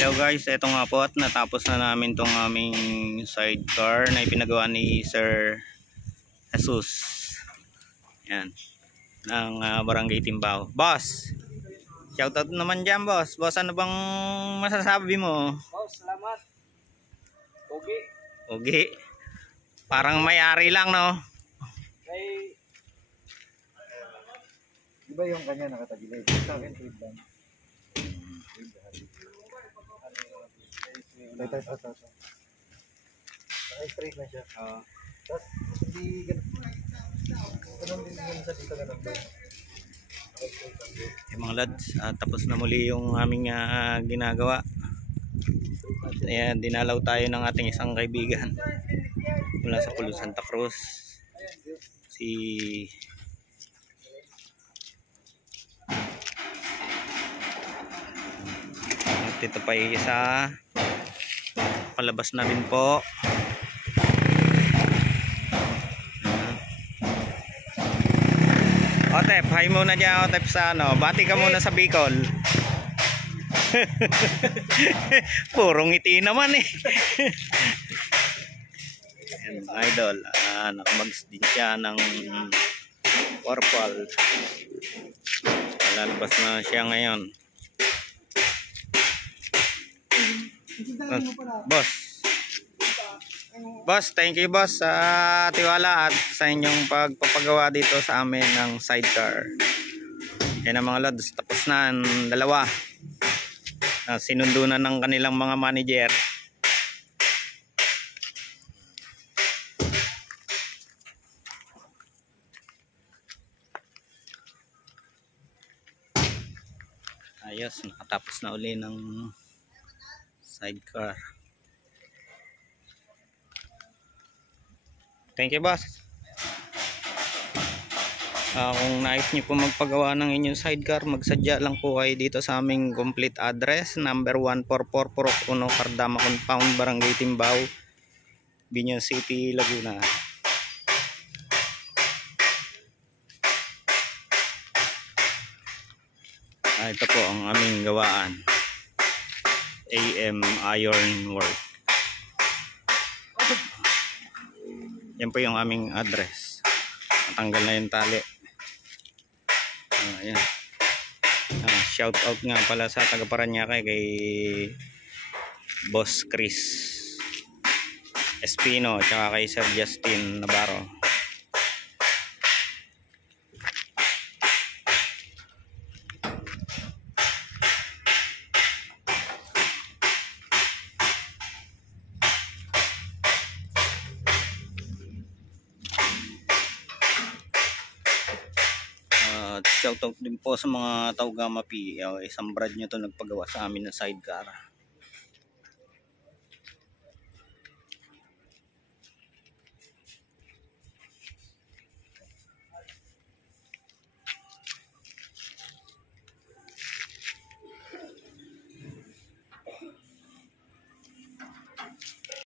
Hello guys, eto nga po at natapos na namin tong aming sidecar na ipinagawa ni Sir Jesus. Yan, ng Barangay Timbao. Boss, shoutout naman dyan boss. Boss, ano bang masasabi mo? Boss, salamat. Ogi. Ogi. Parang may-ari lang, no? Kay... Iba yung kanya nakatagilid. Sa akin, trade lang. Ito. Naka-straight na siya. Tapos, hindi ganun din yun sa dito ganun doon. Yung mga lads, tapos na muli yung aming ginagawa. Ayan, dinalaw tayo ng ating isang kaibigan mula sa Pulo Santa Cruz. Ito pa yung isa, palabas na rin po. Otep, hi muna dyan Otep sa ano, bati ka muna sa Bicol. Puro ngiti naman eh. Ayan, mga idol, nakamags din siya ng purple. Lalabas na siya ngayon. Boss, thank you boss sa tiwala at sa inyong pagpapagawa dito sa amin ng sidecar. Yan ang mga lads, tapos na ang dalawa. Sinundo na ng kanilang mga manager. Ayos, nakatapos na uli ng sidecar. Thank you boss. Kung nais nyo po magpagawa ng inyong sidecar, magsadya lang po kayo dito sa aming complete address, number 144 Purok 1 Cardama Compound, Barangay Timbao, Binyan City, Laguna. Ito po ang aming gawaan, AM Iron Work. Yan po yung aming address. Natanggal na yung tali. Ayan. Shout out nga pala sa taga Paranaque kay Boss Chris Espino at kay Sir Justin Navarro. Shoutout din po sa mga Taugama P. Isang brad nyo to nagpagawa sa amin ng sidecar.